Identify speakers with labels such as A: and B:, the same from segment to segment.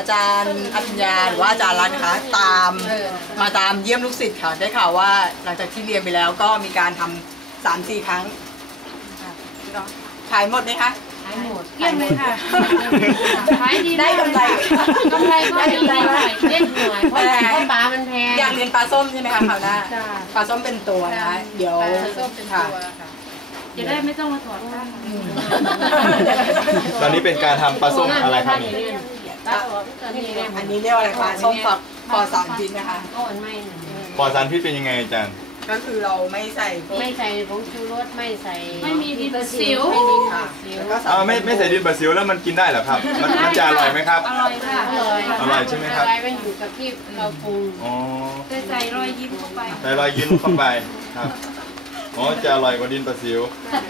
A: อาจารย์อภิญญาหรือว่าอาจารย์รัตน์นะคะมาตามเยี่ยมลูกศิษย์ค่ะได้ข่าวว่าหลังจากที่เรียนไปแล้วก็มีการทำ3-4 ครั้งขายหมดไหมคะ
B: ขายหมดเกลี้ยงเลยค่ะขายดี
A: ได้กำไร
B: ก็ดีหน่อยเล็กหน่อยเพราะปลามันแพง
A: อยากเรียนปลาส้มใช่ไหมคะคราวหน้าปลาส้มเป็นตัวนะเดี๋ยวค่ะ
B: จะได้ไม่ต้องมาถอดผ้า
C: ตอนนี้เป็นการทำปลาส้มอะไรครับ
A: อันนี้เรียกอะไรปลาส้มฝักปลอดสารพิษนะคะ
C: ปลอดสารพิษเป็นยังไงอาจารย์
A: ก็คือเราไม่ใส่
B: ผงชูรสไม่มีดิน
A: สิว
C: ไม่ใส่ดินบาซิลแล้วมันกินได้เหรอครับมันจะอร่อยไหมครับ
B: อร่อยค่ะ
C: อร่อยใช่ไหมครับ
B: อะไรมันอยู่กับที่เราปรุงใส่รอยยิ้มเข้าไป
C: ใส่รอยยิ้มเข้าไปครับอ๋อจะอร่อยกว่าดินบาซิล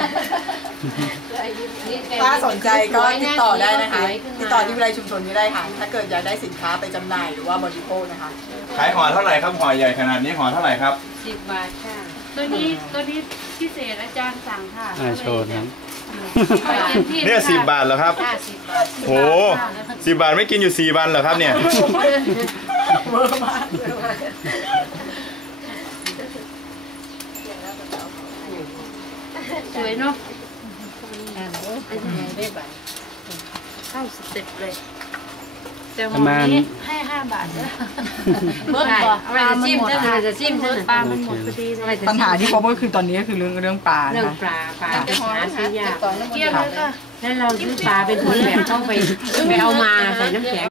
A: ถ้าสนใจก็ติดต่อได้นะคะติดต่อที่วิทยาลัยชุมชนนี้ได้ค่ะถ้าเกิดอยากได้สินค้าไปจำหน่ายหรือว่าบริโภคนะคะ
C: ขายห่อเท่าไหร่ครับห่อใหญ่ขนาดนี้ห่อเท่าไหร่ครับ
B: 10 บาทค่ะตัวนี้พิเศษอาจารย์สั่งค่ะ
D: โชว์นะ
C: เนี่ย10 บาทเหรอครับโห10 บาทไม่กินอยู่4 วันเหรอครับเนี่ย
A: เวอร์มาก
B: สวยเนาะเข้าสเต็ปเลยแต่หมดนี้ให้5 บาทเลยเมื่อก่อนปลามันหมดปลามันหมดพอดีเลย
A: ปัญหาที่พบก็คือตอนนี้ก็คือเรื่องปลา
B: เรื่องปลาหาซื้อยากเกี่ยวเลยก็แล้วเราซื้อปลาเป็นคนแบบต้องไปเอามาใส่น้ำแข็ง